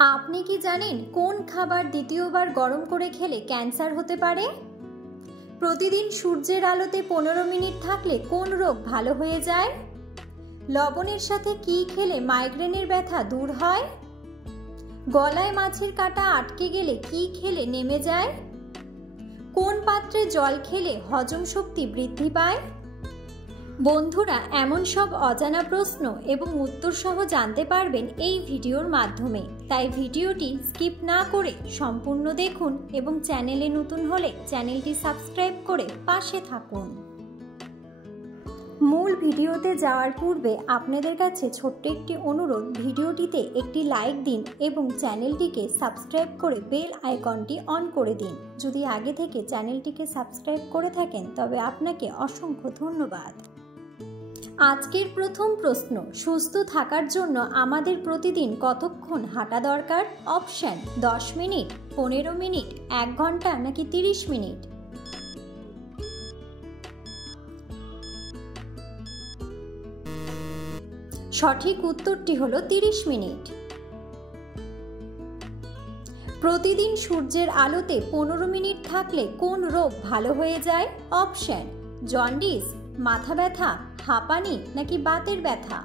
আপনি কি জানেন কোন খাবার দ্বিতীয়বার গরম করে খেলে ক্যান্সার হতে পারে? প্রতিদিন সূর্যের আলোতে 15 মিনিট থাকলে কোন রোগ ভালো হয়ে যায়? লবণের সাথে কি খেলে মাইগ্রেনের ব্যথা দূর হয়? গলায় মাছের কাঁটা আটকে গেলে কি খেলে নেমে যায়? কোন পাত্রে জল খেলে হজম শক্তি বৃদ্ধি পায়? বন্ধুরা, এমন সব অজানা প্রশ্ন এবং উত্তর সহ জানতে পারবেন এই ভিডিওর মাধ্যমে। তাই ভিডিওটি স্কিপ না করে সম্পূর্ণ দেখুন এবং চ্যানেলে নতুন হলে চ্যানেলটি সাবস্ক্রাইব করে পাশে থাকুন। মূল ভিডিওতে যাওয়ার পূর্বে আপনাদের কাছে ছোট্ট একটি অনুরোধ, ভিডিওটিতে একটি লাইক দিন এবং চ্যানেলটিকে সাবস্ক্রাইব করে বেল আইকনটি অন করে দিন। যদি আগে থেকে চ্যানেলটিকে সাবস্ক্রাইব করে থাকেন তবে আপনাকে অসংখ্য ধন্যবাদ। আজকের প্রথম প্রশ্ন, সুস্থ থাকার জন্য আমাদের প্রতিদিন কতক্ষণ হাঁটা দরকার? অপশন: 10 মিনিট, 15 মিনিট, 1 ঘন্টা নাকি 30 মিনিট। সঠিক উত্তরটি হলো 30 মিনিট। প্রতিদিন সূর্যের আলোতে 15 মিনিট থাকলে কোন রোগ ভালো হয়ে যায়? অপশন: জন্ডিস, মাথা ব্যথা, হাঁপানি নাকি বাতের ব্যথা।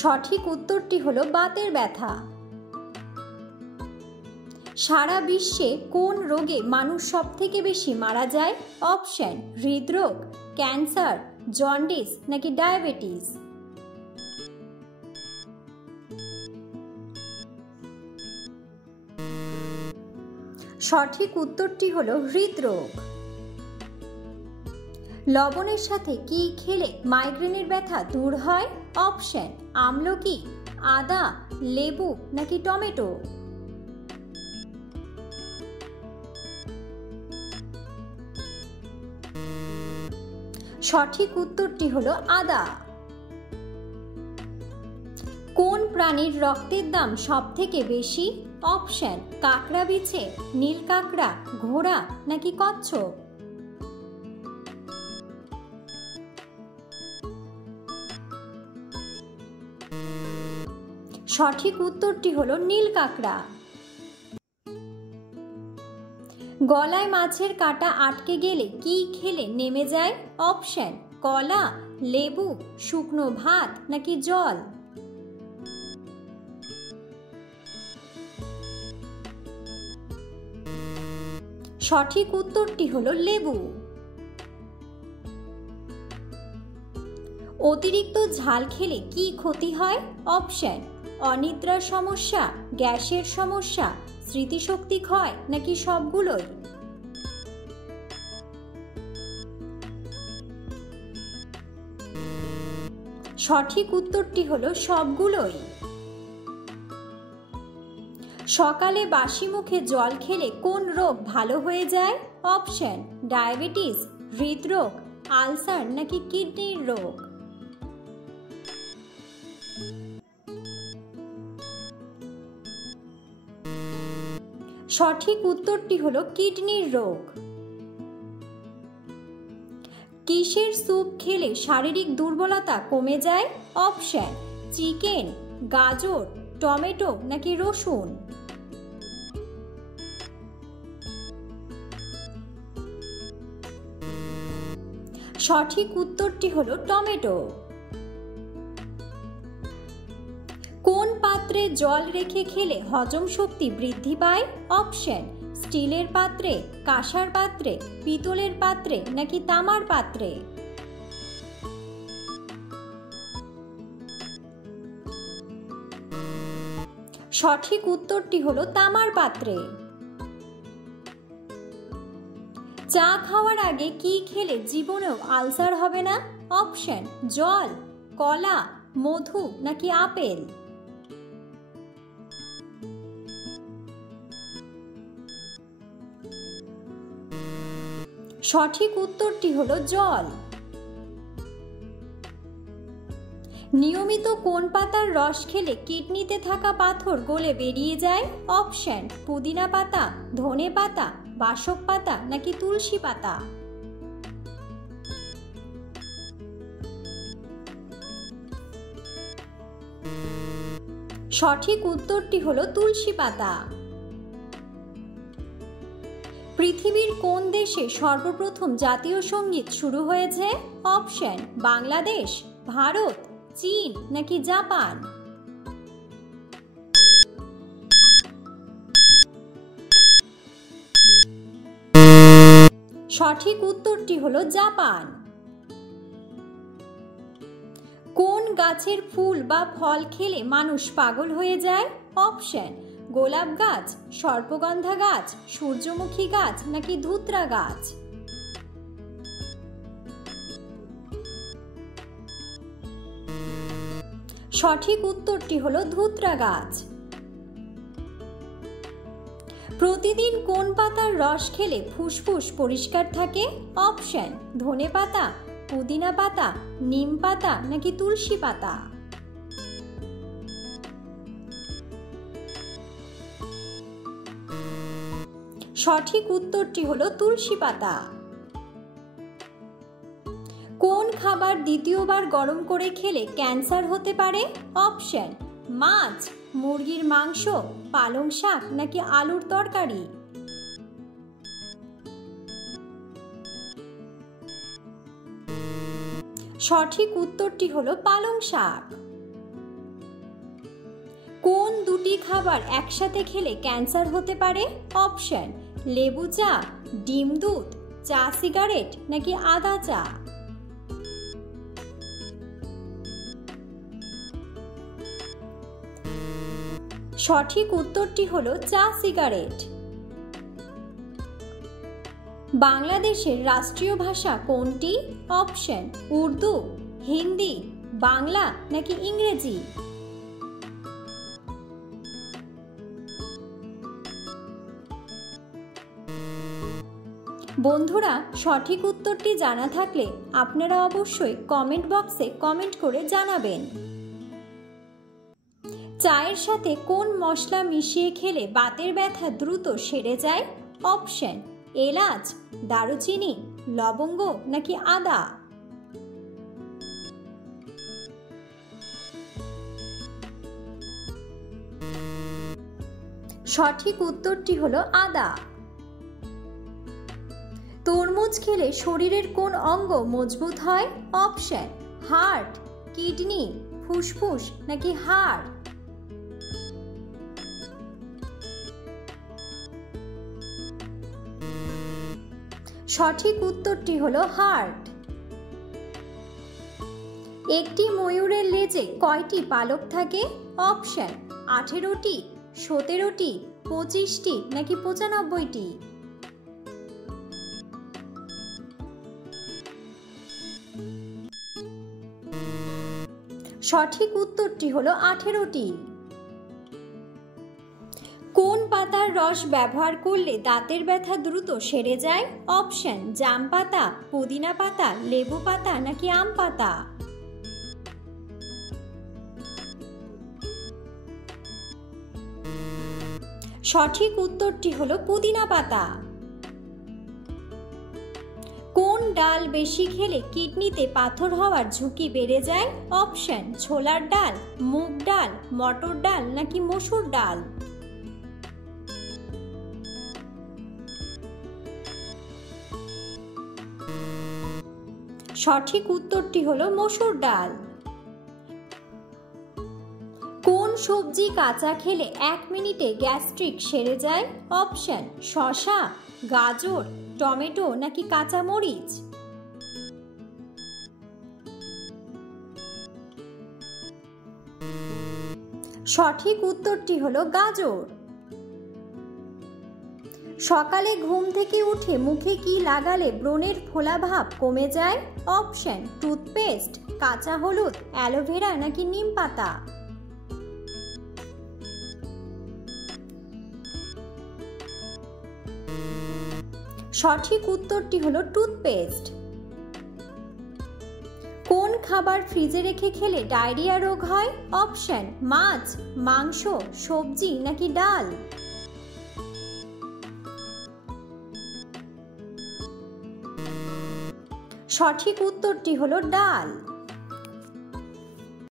সঠিক উত্তরটি হলো বাতের ব্যথা। সারা বিশ্বে কোন রোগে মানুষ সবথেকে বেশি মারা যায়? অপশন: হৃদরোগ, ক্যান্সার, জন্ডিস নাকি ডায়াবেটিস। সঠিক উত্তরটি হলো হৃদরোগ। লবণের সাথে কি খেলে মাইগ্রেনের ব্যথা দূর হয়? অপশন: আমলকি, আদা, লেবু নাকি টমেটো। সঠিক উত্তরটি হলো আদা। কোন প্রাণীর রক্তের দাম সবথেকে বেশি? অপশন: কাঁকড়া বিছে, নীল কাঁকড়া, ঘোড়া নাকি কচ্ছপ। সঠিক উত্তরটি হলো নীল কাঁকড়া। গলায় মাছের কাঁটা আটকে গেলে কি খেলে নেমে যায়? অপশন: কলা, লেবু, শুকনো ভাত নাকি জল। সঠিক উত্তরটি হলো লেবু। অতিরিক্ত ঝাল খেলে কি ক্ষতি হয়? অপশন: অনিদ্রার সমস্যা, গ্যাসের সমস্যা, স্মৃতিশক্তি ক্ষয় নাকি সবগুলোই। সঠিক উত্তরটি হলো সবগুলোই। সকালে বাসি মুখে জল খেলে কোন রোগ ভালো হয়ে যায়? অপশন: ডায়াবেটিস, হৃদরোগ, আলসার নাকি কিডনির রোগ। সঠিক উত্তরটি হলো কিডনির রোগ। কিসের স্যুপ খেলে শারীরিক দুর্বলতা কমে যায়? অপশন: চিকেন, গাজর, টমেটো নাকি রসুন। সঠিক উত্তরটি হলো টমেটো। কোন পাত্রে জল রেখে খেলে হজম শক্তি বৃদ্ধি পায়? অপশন: স্টিলের পাত্রে, কাঁসার পাত্রে, পিতলের পাত্রে নাকি তামার পাত্রে। সঠিক উত্তরটি হলো তামার পাত্রে। চা খাওয়ার আগে কি খেলে জীবনেও আলসার হবে না? অপশন: জল, কলা, মধু নাকি আপেল। সঠিক উত্তরটি হলো জল। নিয়মিত কোন পাতার রস খেলে কিডনিতে থাকা পাথর গলে বেরিয়ে যায়? অপশন: পুদিনা পাতা, ধনে পাতা, বাসক পাতা নাকি তুলসী পাতা। সঠিক উত্তরটি হলো তুলসী পাতা। পৃথিবীর কোন দেশে সর্বপ্রথম জাতীয় সঙ্গীত শুরু হয়েছে? অপশন: বাংলাদেশ, ভারত, চীন নাকি জাপান। সঠিক উত্তরটি হলো জাপান। কোন গাছের ফুল বা ফল খেলে মানুষ পাগল হয়ে যায়? অপশন: গোলাপ গাছ, সর্পগন্ধা গাছ, সূর্যমুখী গাছ নাকি ধুতরা গাছ। সঠিক উত্তরটি হলো ধুতরা গাছ। প্রতিদিন কোন পাতার রস খেলে ফুসফুস পরিষ্কার থাকে? অপশন: ধনে পাতা, পুদিনা পাতা, নিম পাতা নাকি তুলসী পাতা। সঠিক উত্তরটি হলো তুলসী পাতা। কোন খাবার দ্বিতীয়বার গরম করে খেলে ক্যান্সার হতে পারে? অপশন: মাছ, মুরগির মাংস, পালং শাক নাকি আলুর তরকারি। সঠিক উত্তরটি হলো পালং শাক। কোন দুটি খাবার একসাথে খেলে ক্যান্সার হতে পারে? অপশন: লেবু চা, ডিম দুধ, চা সিগারেট নাকি আদা চা। সঠিক উত্তরটি হলো চা সিগারেট। বাংলাদেশের রাষ্ট্রীয় ভাষা কোনটি? অপশন: উর্দু, হিন্দি, বাংলা নাকি ইংরেজি। বন্ধুরা, সঠিক উত্তরটি জানা থাকলে আপনারা অবশ্যই কমেন্ট বক্সে কমেন্ট করে জানাবেন। চায়ের সাথে কোন মশলা মিশিয়ে খেলে বাতের ব্যথা দ্রুত সেরে যায়? অপশন: এলাচ, দারুচিনি, লবঙ্গ নাকি আদা। সঠিক উত্তরটি হলো আদা। তরমুজ খেলে শরীরের কোন অঙ্গ মজবুত হয়? অপশন: হার্ট, কিডনি, ফুসফুস নাকি হাড়। সঠিক উত্তরটি হলো হার্ট। একটি ময়ূরের লেজে কয়টি পালক থাকে? অপশন: 18টি, 17টি, 25টি নাকি 95টি। সঠিক উত্তরটি হলো 18টি। কোন পাতার রস ব্যবহার করলে দাঁতের ব্যথা দ্রুত সেরে যায়? অপশন: জাম পাতা, পুদিনা পাতা, লেবু পাতা নাকি আম পাতা। সঠিক উত্তরটি হলো পুদিনা পাতা। কোন ডাল বেশি খেলে কিডনিতে পাথর হওয়ার ঝুঁকি বেড়ে যায়? অপশন: ছোলার ডাল, মুগ ডাল, মটর ডাল নাকি মসুর ডাল। সঠিক উত্তরটি হলো মসুর ডাল। কোন সবজি কাঁচা খেলে 1 মিনিটে গ্যাস্ট্রিক সেরে যায়? অপশন: শসা, গাজর, টমেটো নাকি কাঁচা মরিচ। সঠিক উত্তরটি হলো গাজর। সকালে ঘুম থেকে উঠে মুখে কি লাগালে ব্রণের ফোলাভাব কমে যায়? অপশন: টুথপেস্ট, কাঁচা হলুদ, অ্যালোভেরা নাকি নিম পাতা। সঠিক উত্তরটি হলো টুথপেস্ট। কোন খাবার ফ্রিজে রেখে খেলে ডায়রিয়া রোগ হয়? অপশন: মাছ, মাংস, সবজি নাকি ডাল। সঠিক উত্তরটি হলো ডাল।